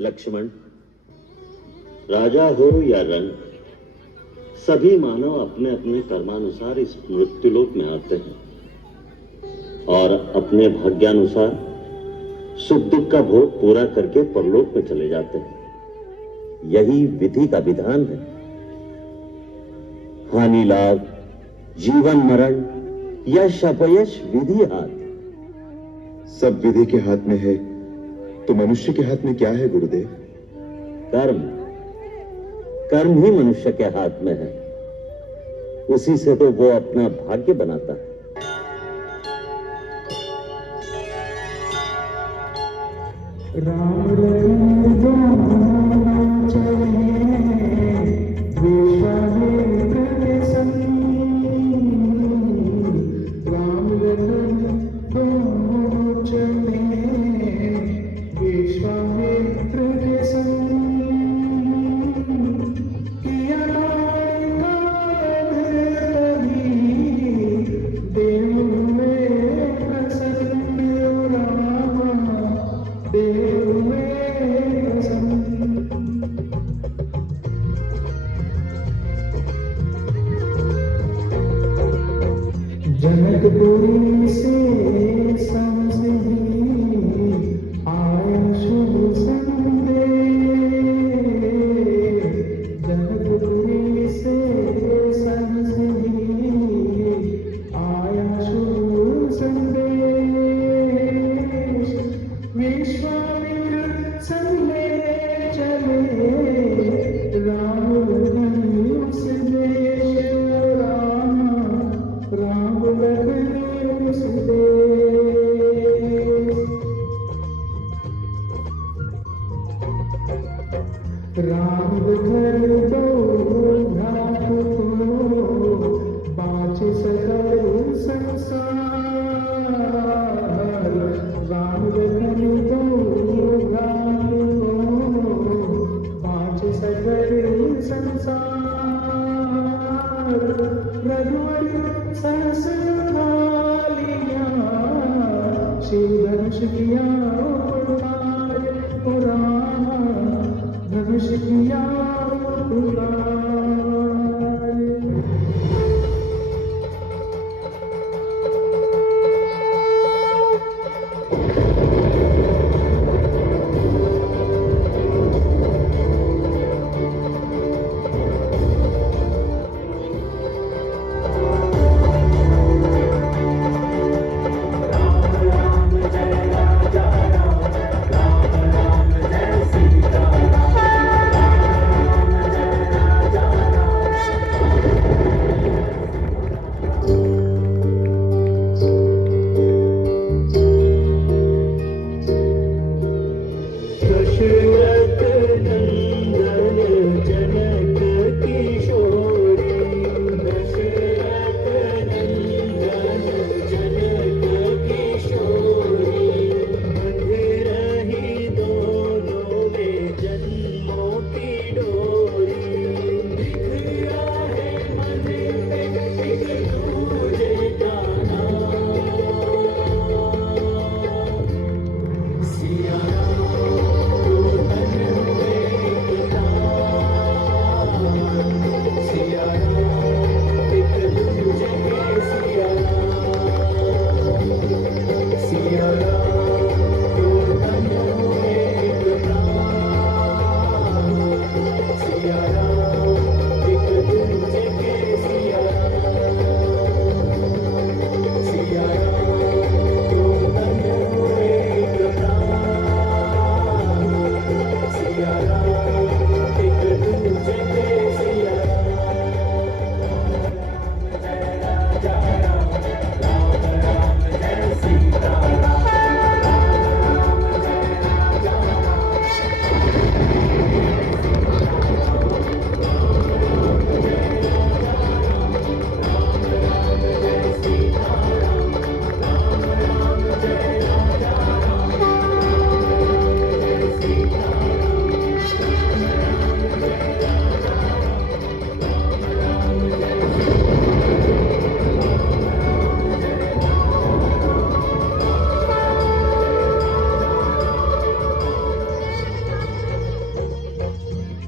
लक्ष्मण, राजा हो या रंक, सभी मानव अपने अपने कर्मानुसार इस मृत्युलोक में आते हैं और अपने भाग्यानुसार सुख दुख का भोग पूरा करके परलोक में चले जाते हैं। यही विधि का विधान है। हानि लाभ, जीवन मरण, यश अपयश विधि हाथ। सब विधि के हाथ में है तो मनुष्य के हाथ में क्या है गुरुदेव? कर्म। कर्म ही मनुष्य के हाथ में है। उसी से तो वो अपना भाग्य बनाता है। राम लखन दोनों चले विश्वामित्र के संग। राम लखन दोनों चले विश्वामित्र के संग। किया देव में प्रसन्न रामा, देव में प्रसन्न। जनकपुरी से समझी आया शुभ संदेश। जनकपुरी से समझी आया शुभ संदेश। विश्वामित्र संग ले चले राम लखन रघुवर सहस लिया शिव धनुष किया उतार पुराना धनुष किया उतार दशरथ नंदन जनक किशोरी दशरथ नंदन जनक किशोरी बंध रही दोनों में जन्मों की डोरी दिखया है मन पे एक दूजे का नाम सिया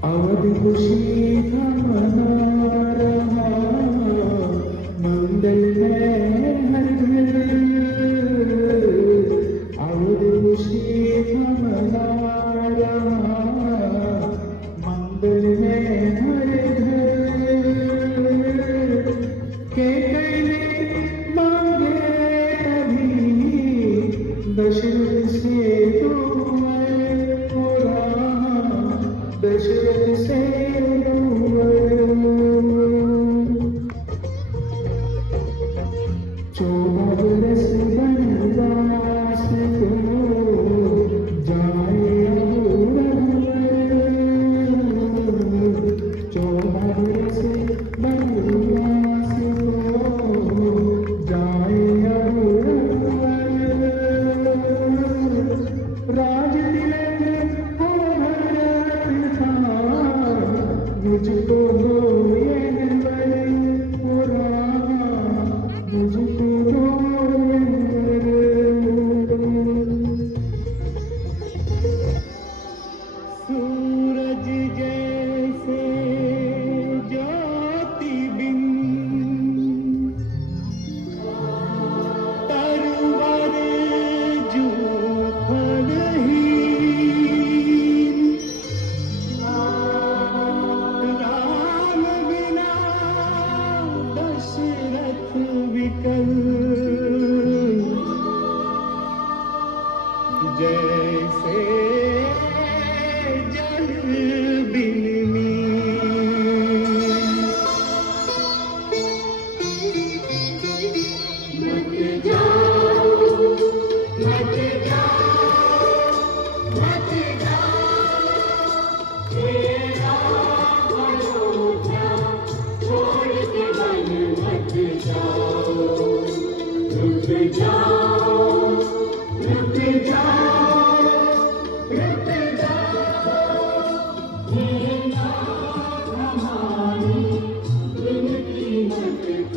अवध खुशी का मना रहा मंगल में हर घर अवध खुशी का मना रहा मंगल में हर घर के कैले मांगे कभी दशरथ से दशरथ से चौदह बरस बनवास को जाए चौदह बरस बनवास को जाए राज तिलक मुझको दो ये नंबर पुराना मुझको दो ये नंबर सूरज जैसे ज्योति बिन तरवर जूफल ही जैसे जल बिन मत जाओ मत जाओ मत जाओ तेरा अयोध्या छोड़ के वन मत जाओ रुक जाओ रुक जाओ रुक जाओ ये ना हमारी दिल की मत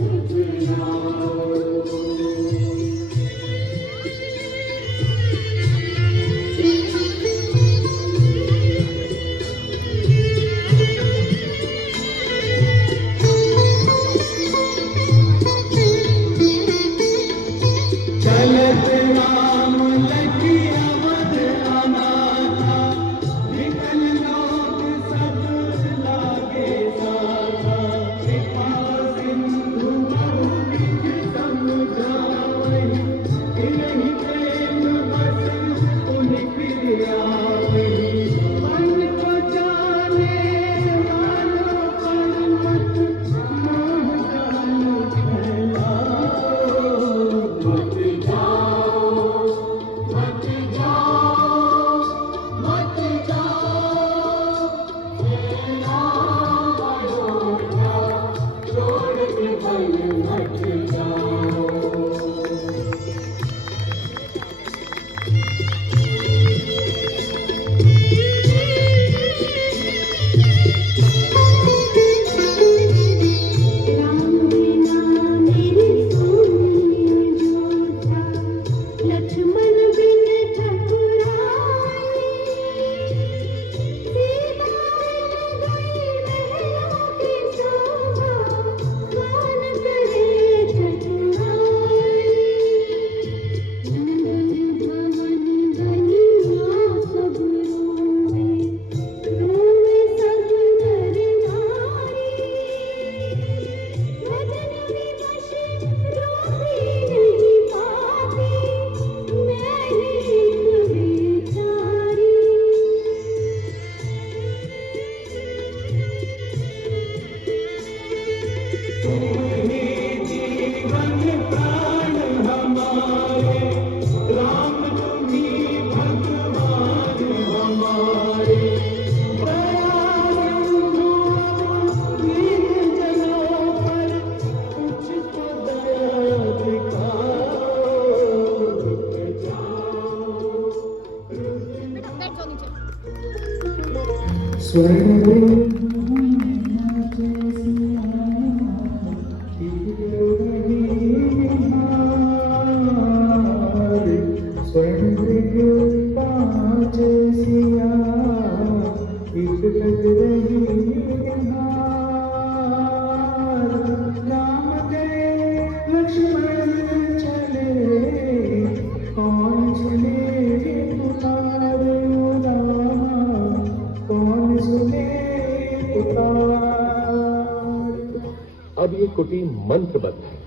अब ये कुटी मंत्रबद्ध है।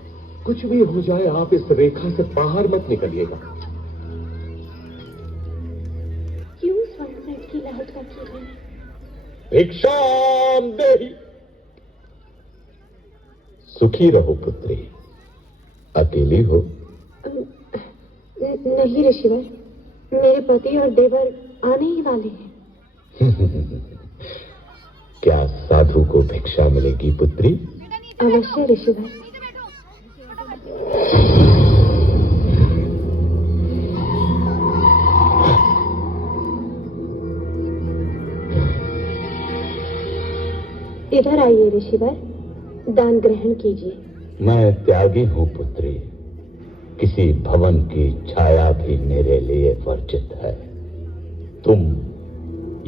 कुछ भी हो जाए आप इस रेखा से बाहर मत निकलिएगा। क्यों सनसेट की लाइट का किरण? भिक्षाम देहि। सुखी रहो पुत्री। अकेली हो? नहीं ऋषिवर, मेरे पति और देवर आने ही वाले हैं। क्या साधु को भिक्षा मिलेगी पुत्री? अवश्य ऋषिवर। इधर आइए ऋषिवर, दान ग्रहण कीजिए। मैं त्यागी हूं पुत्री। किसी भवन की छाया भी मेरे लिए वर्जित है। तुम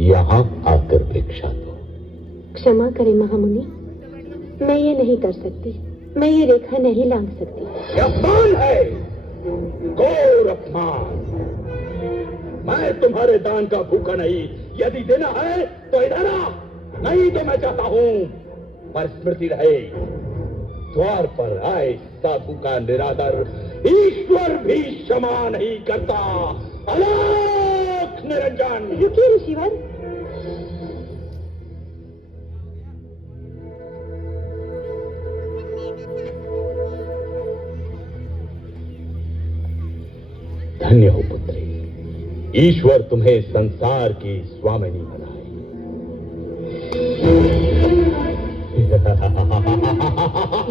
यहां आकर भिक्षा दो। क्षमा करें महामुनि, मैं ये नहीं कर सकती। मैं ये रेखा नहीं लांघ सकती। क्या अपमान है, घोर अपमान। मैं तुम्हारे दान का भूखा नहीं। यदि देना है तो इधर आ, नहीं तो मैं चाहता हूं। पर स्मृति रहे, द्वार पर आए साधु का निरादर ईश्वर भी क्षमा नहीं करता। अलोक निरंजन। रुकिए ऋषिवर। धन्य हो पुत्री, ईश्वर तुम्हें संसार की स्वामिनी बनाए।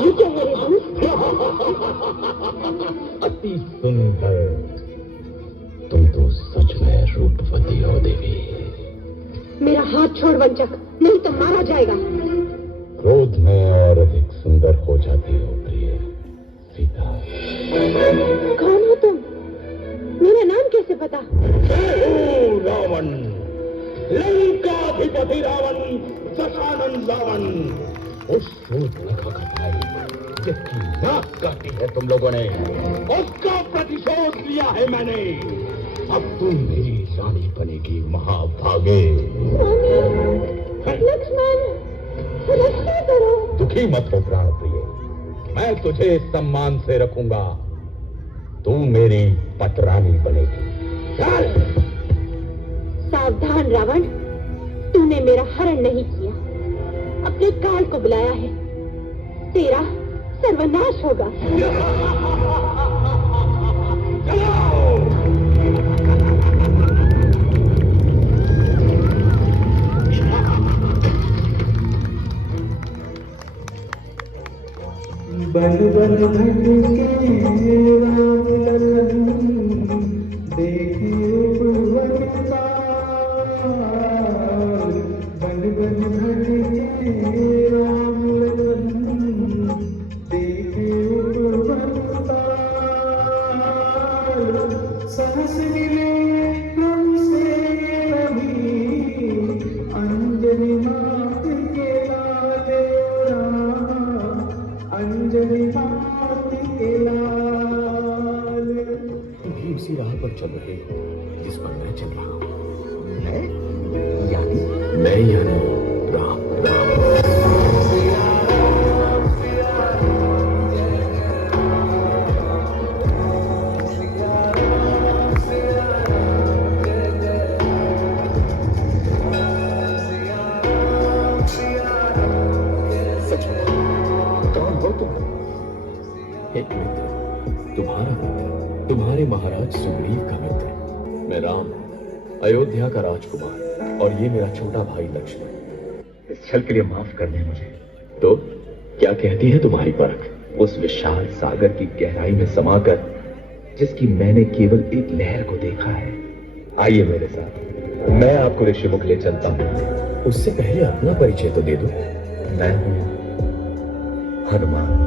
ये क्या है रे दोस्त? अति सुंदर। तुम तो सच में रूपवती हो देवी। मेरा हाथ छोड़ वंचक, नहीं तो मारा जाएगा। क्रोध में और अधिक सुंदर हो जाती हो प्रिय सीता। कौन हो तुम? मेरा नाम कैसे पता? रावण, लंकाधिपति रावण, दशानन रावण। उस शूर्पणखा का भाई जिसकी नाक काटी है तुम लोगों ने, उसका प्रतिशोध लिया है मैंने। अब तुम मेरी रानी बनेगी महाभागे। लक्ष्मण, रक्षा करो। दुखी मत हो प्राण प्रिय, मैं तुझे सम्मान से रखूंगा। तू मेरी पटरानी बनेगी। चल। सावधान रावण, तूने मेरा हरण नहीं किया, अपने काल को बुलाया है। तेरा सर्वनाश होगा। बन बन भटके राम लखन, देखे उपवनता। बन बन भटके राम लखन, देखे उपवनता। सहस मिले क्रम से रवि, अंजनी मात के लाले राम, अंजनी मात के लाल। तुम भी उसी राह पर चल रहे हो जिस पर मैं चल रहा हूं। मैं यानी राम राम। कौन हो एक मित्र, तुम्हारा मित्र, तुम्हारे महाराज सुग्रीव का मित्र। मैं राम, अयोध्या का राजकुमार, और ये मेरा छोटा भाई लक्ष्मण। इस छल के लिए माफ कर दे मुझे। तो क्या कहती है तुम्हारी परख? उस विशाल सागर की गहराई में समाकर, जिसकी मैंने केवल एक लहर को देखा है। आइए मेरे साथ, मैं आपको ऋषिमुख ले चलता हूं। उससे पहले अपना परिचय तो दे दो। मैं हूं हनुमान।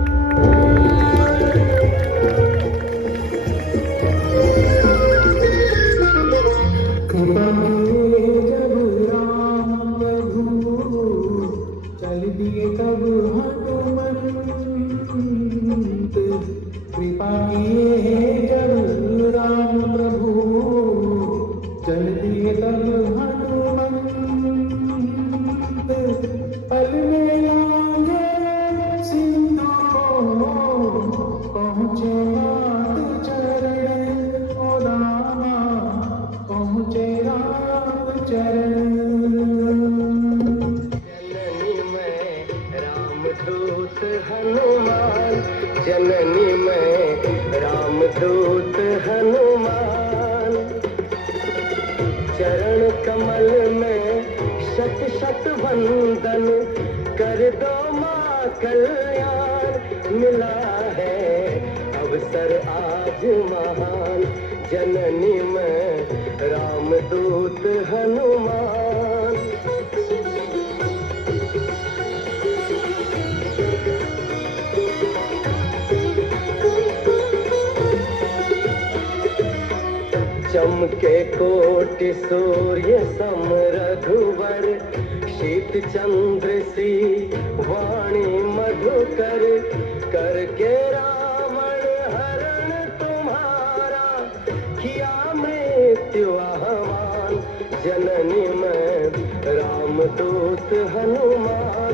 कृपा किए जब राम प्रभु, चल दिए तब हनुमंत। कृपा किए जब राम प्रभु, चल दिए तब हनुमंत। पल में लांघे सिंधु पहुँचे नाथ चरण, ओ रामा पहुँचे राम चरण। जननी में रामदूत हनुमान, जननी में रामदूत हनुमान। चरण कमल में शत शत वंदन, कर दो माँ कल्याण। मिला है अवसर आज महान, जननी में रामदूत हनुमान। चमके कोटि सूर्य सम रघुवर, शीत चंद्र सी वाणी मधुकर। करके रावण हरण तुम्हारा, किया मृत्यु आह्वान। जननी में रामदूत हनुमान,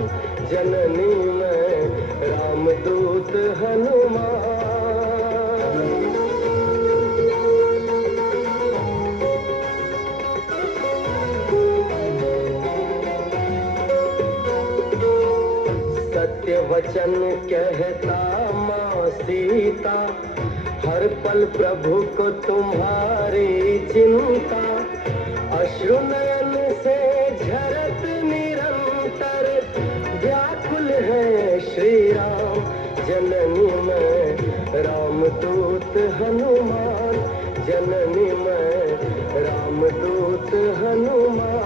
जननी में रामदूत हनुमान। सत्य वचन कहता माँ सीता, हर पल प्रभु को तुम्हारी चिंता। अश्रु नयन से झरत निरंतर, व्याकुल है श्री राम। जननी में रामदूत हनुमान, जननी में रामदूत हनुमान।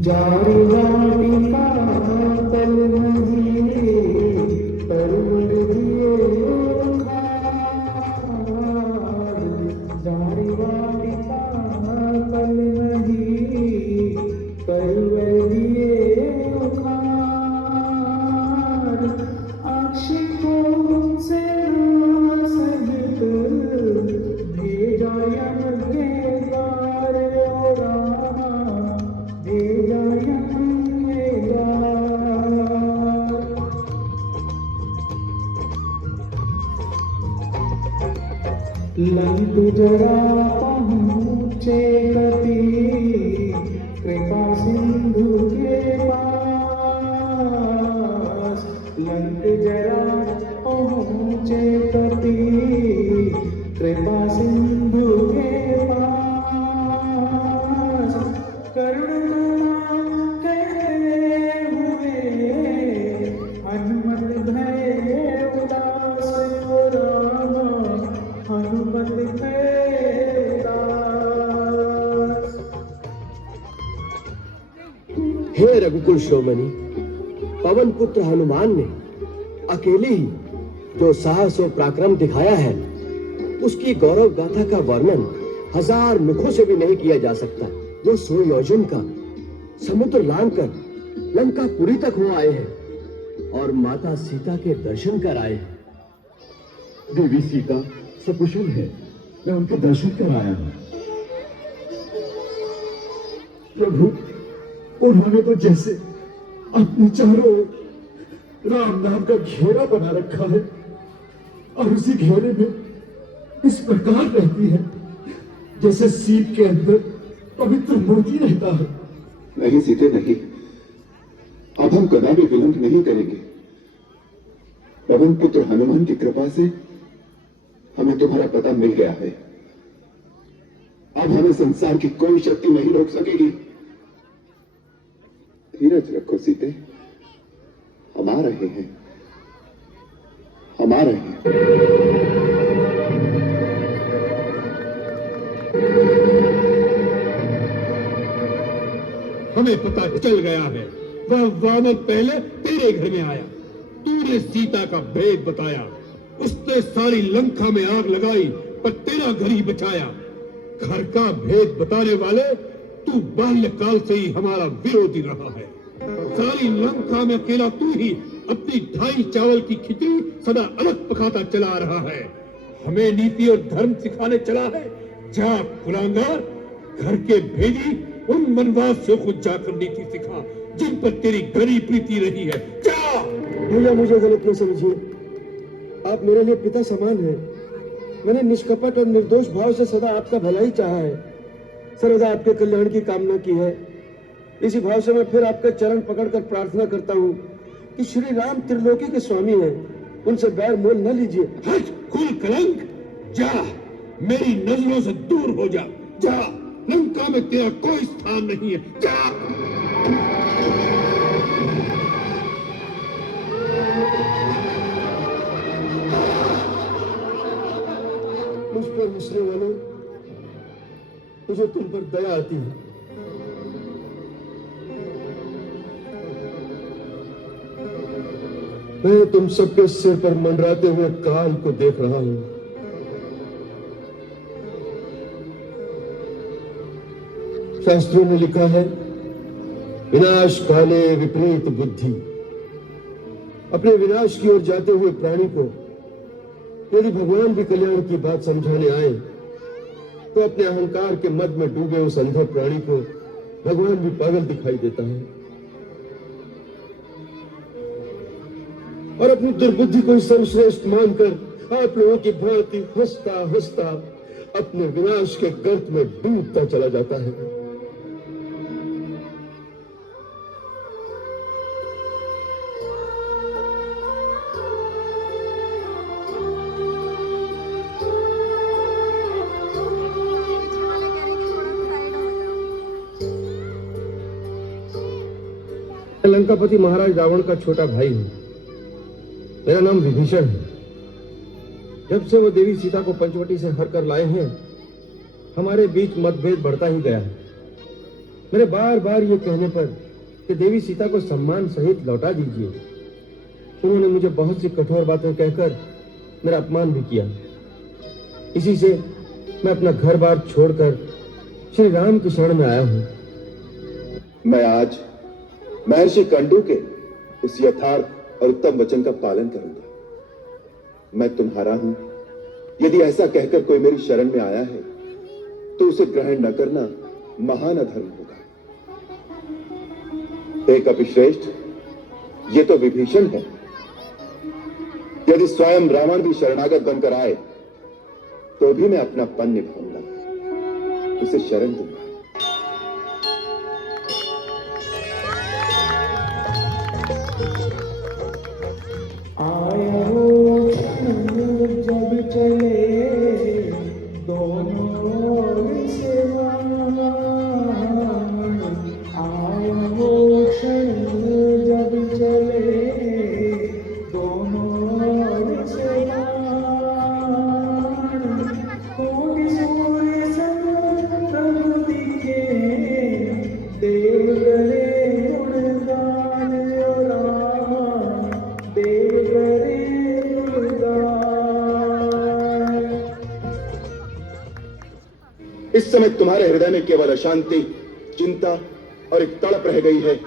जारी वाटिका तल नहीं, परवर दिए खाद। जारी वाटिका तल नहीं, परवर दिए खाद। आशिकों से सहित भेजा यम के द्वार, ओ रामा भेजा यम के द्वार। लंक जरा पहुँचे कपि, कृपा सिंधु के पास। लंक जरा पहुँचे कपि, कृपा सिंधु के पास। करुणा कहते हुए हनुमत भय उदास, ओ रामा हनुमत भय उदास। हे रघुकुल शिरोमणि, पवन पुत्र हनुमान ने अकेले ही जो साहस और पराक्रम दिखाया है, उसकी गौरव गाथा का वर्णन हजार मुखों से भी नहीं किया जा सकता। वो 100 योजन का समुद्र लांघकर लंकापुरी तक हो आए हैं और माता सीता के दर्शन कर आए हैं। देवी सीता सकुशल है, मैं उनके दर्शन कर आया हूँ। प्रभु, उन्होंने तो जैसे अपने चारों ओर राम नाम का घेरा बना रखा है, और उसी घेरे में इस प्रकार रहती है जैसे सीप के अंदर पवित्र मोती रहता है। नहीं सीते नहीं, अब हम कदापि विलंब नहीं करेंगे। पवन पुत्र हनुमान की कृपा से हमें तुम्हारा पता मिल गया है। अब हमें संसार की कोई शक्ति नहीं रोक सकेगी। धीरज रखो सीते, हम आ रहे हैं, हम आ रहे हैं। हमें पता चल गया है, वह वामन पहले तेरे घर में आया, तूने सीता का भेद बताया, उसने सारी लंका में आग लगाई पर तेरा घर ही बचाया। घर का भेद बताने वाले तू बाल्यकाल से ही हमारा विरोधी रहा है। सारी लंका में अकेला तू ही अपनी 2.5 चावल की खिचड़ी सदा अलग पकाता चला रहा है। हमें नीति और धर्म सिखाने चला है। जा कुलांगार, घर के भेदी उन वनवासियों को जाकर नीति सिखा जिन पर तेरी घनी प्रीति रही है। जा। भैया मुझे गलत न समझिए, आप मेरे लिए पिता समान हैं। मैंने निष्कपट और निर्दोष भाव से सदा आपका भला ही चाहा है, सर्वदा आपके कल्याण की कामना की है। इसी भाव से मैं फिर आपके चरण पकड़कर प्रार्थना करता हूँ कि श्री राम त्रिलोकी के स्वामी हैं, उनसे बैर मोल न लीजिए। हट कुल कलंक, जा मेरी नजरों से दूर हो जा। जा, लंका में तेरा कोई स्थान नहीं है। जा। मुझ पर हंसने वालों, मुझे तुम पर दया आती है। मैं तुम सबके सिर पर मंडराते हुए काल को देख रहा हूं। शास्त्रों में लिखा है, विनाश काले विपरीत बुद्धि। अपने विनाश की ओर जाते हुए प्राणी को यदि भगवान भी कल्याण की बात समझाने आए तो अपने अहंकार के मद में डूबे उस अंधे प्राणी को भगवान भी पागल दिखाई देता है और अपनी दुर्बुद्धि को सर्वश्रेष्ठ मानकर आप लोगों की भांति हंसता हंसता अपने विनाश के गर्त में डूबता चला जाता है। लंकापति महाराज रावण का छोटा भाई हूं। मेरा नाम विभीषण है। जब से वो देवी सीता को पंचवटी से हर कर लाए हैं, हमारे बीच मतभेद बढ़ता ही गया है। मेरे बार बार ये कहने पर कि देवी सीता को सम्मान सहित लौटा दीजिए, उन्होंने मुझे बहुत सी कठोर बातें कहकर मेरा अपमान भी किया। इसी से मैं अपना घर बार छोड़कर श्री राम की शरण में आया हूं। मैं आज महर्षि कंडू के उस यथार्थ और उत्तम वचन का पालन करूंगा। मैं तुम्हारा हूं, यदि ऐसा कहकर कोई मेरी शरण में आया है तो उसे ग्रहण न करना महान अधर्म होगा। हे कपिश्रेष्ठ, ये तो विभीषण है। यदि स्वयं रावण भी शरणागत बनकर आए तो भी मैं अपना पन निभाऊंगा, उसे शरण दूंगा। आया हो जब चले दोनों सेवान, आया हो जब चले दोनों सेवान, कोटि सूर्य सम प्रभु दिखे, देव करे गुणगान रामा, देव करे गुणगान। इस समय तुम्हारे हृदय में केवल अशांति, चिंता और एक तड़प रह गई है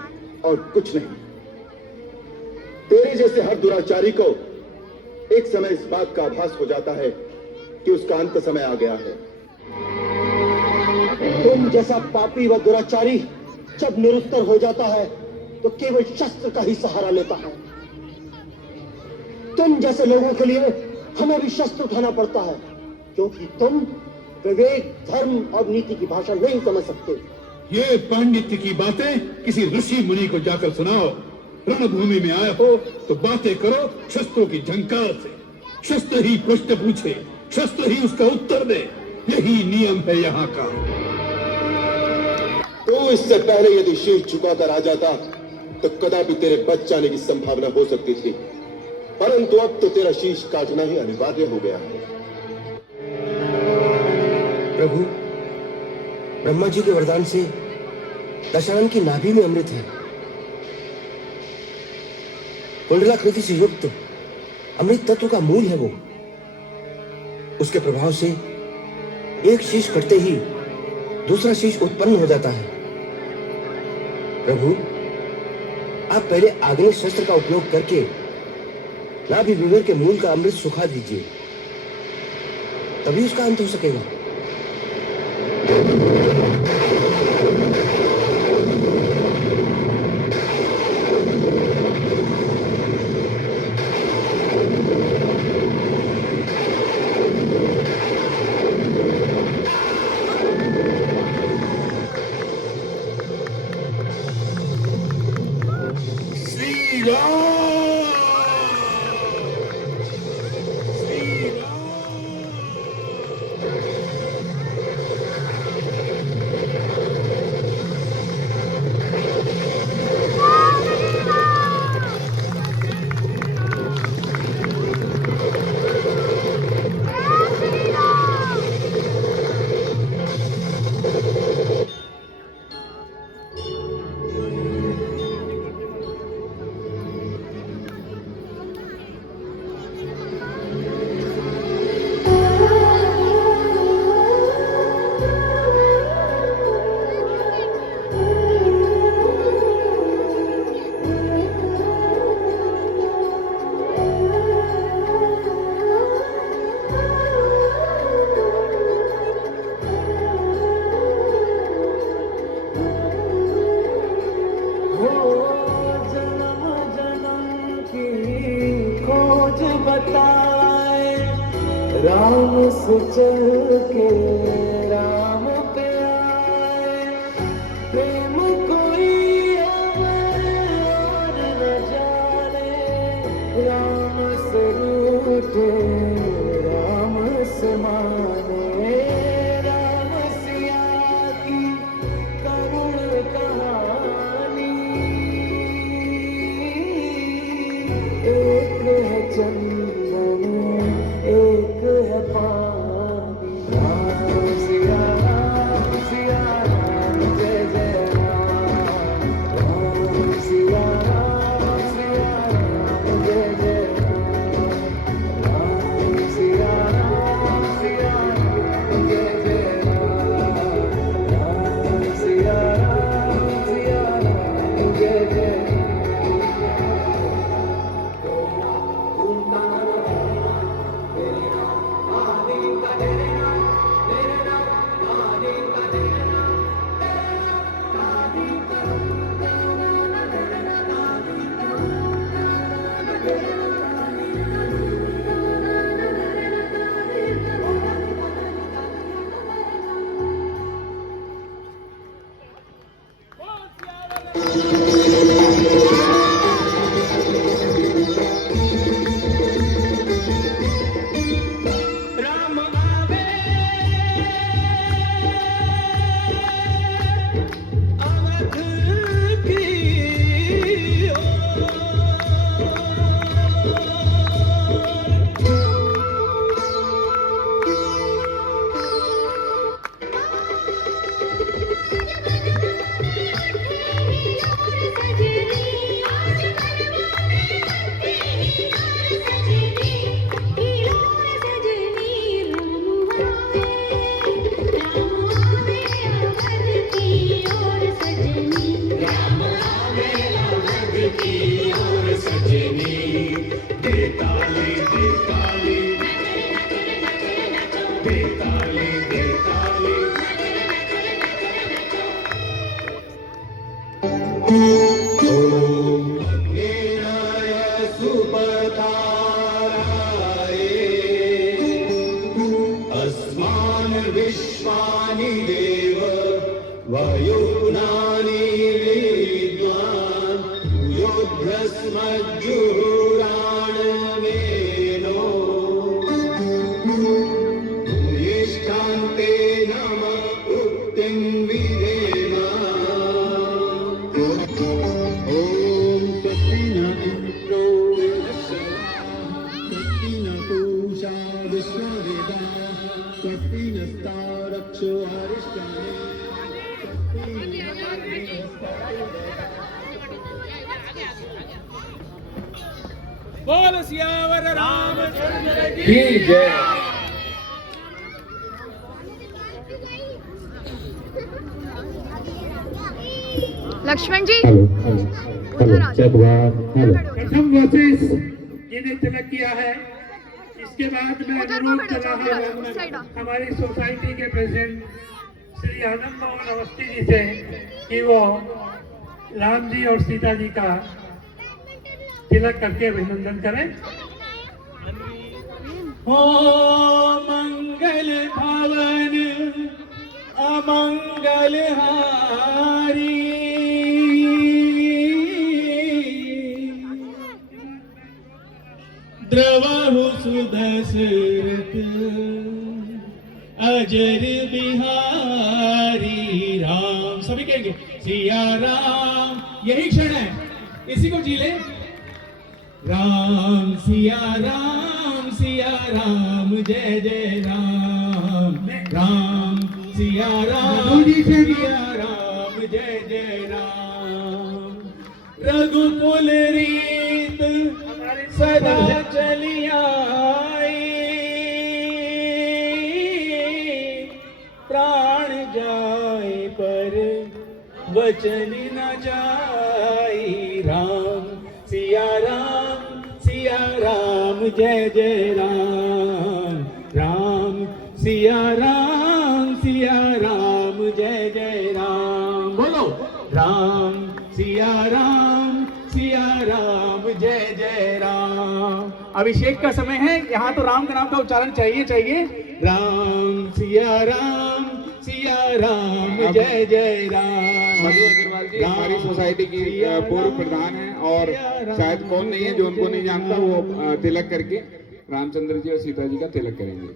और कुछ नहीं। तेरे जैसे हर दुराचारी को एक समय इस बात का आभास हो जाता है कि उसका अंत समय आ गया है। तुम जैसा पापी व दुराचारी जब निरुत्तर हो जाता है तो केवल शस्त्र का ही सहारा लेता है। तुम जैसे लोगों के लिए हमें भी शस्त्र उठाना पड़ता है। क्योंकि तुम विवेक, धर्म और नीति की भाषा नहीं समझ सकते। ये पांडित्य की बातें किसी ऋषि मुनि को जाकर सुनाओ। रणभूमि में आए हो तो बातें करो शस्त्रों की झंकार से। शस्त्र ही प्रश्न पूछे, शस्त्र ही उसका उत्तर दे, यही नियम है यहाँ का। तो इससे पहले यदि शीश झुकाकर आ जाता तो कदापि तेरे बच जाने की संभावना हो सकती थी, परंतु अब तो तेरा शीश काटना ही अनिवार्य हो गया है। प्रभु, ब्रह्मा जी के वरदान से दशानन की नाभि में अमृत है। कुंडलाकृति से युक्त अमृत तत्व का मूल है वो। उसके प्रभाव से एक शीश कटते ही दूसरा शीश उत्पन्न हो जाता है। प्रभु, आप पहले आग्नेय शस्त्र का उपयोग करके नाभि विवर के मूल का अमृत सुखा दीजिए, तभी उसका अंत हो सकेगा। राम से चल के राम पे आए, प्रेम कोई और न जाने, राम से रूठे राम से माने, राम सिया की करुण कहानी। एक है चंदन एक है पानी, राम सिया राम जय जय राम, राम सिया राम जय जय राम, राम सिया राम जय जय राम, राम सिया राम जय जय राम। विश्वानि देव वायुपुनानि विद्वान् योद्धस्मज्जुहुराणवेनो भूयिष्ठान्ते नम उक्तिं विधेम ॐ स्वस्ति न इन्द्रो स्वस्ति न पूषा विश्ववेदाः स्वस्ति नस्तारक्षो अरिष्टानि बोल सियावर रामचंद्र की जय। लक्ष्मण जी प्रथम वर्सेस जिन्हें तिलक किया है, इसके बाद मैं अनुरोध कर रहा हूँ हमारी सोसाइटी के प्रेसिडेंट श्री आनंद मोहन अवस्थी जी से कि वो राम जी और सीता जी का तिलक करके अभिनंदन करें। हो मंगल भवन अमंगल हारी द्रवहु सुदशरथ अजर बिहारी राम। सभी कहेंगे सिया राम, यही क्षण है, इसी को जी ले। राम सिया राम जय जय राम, राम सिया राम जय जय राम। रघुकुल रीत सदा चली आई, प्राण जाए पर वचन न जाई। राम सिया राम जय जय राम, राम सिया राम जय जय राम। बोलो राम सिया राम जय जय राम। अभिषेक का समय है, यहाँ तो राम के नाम का उच्चारण चाहिए। राम सिया राम जय जय राम। मधु अग्रवाल जी हमारी सोसाइटी की पूर्व प्रधान है और शायद कौन नहीं है जो उनको नहीं जानता, वो तिलक करके रामचंद्र जी और सीता जी का तिलक करेंगे।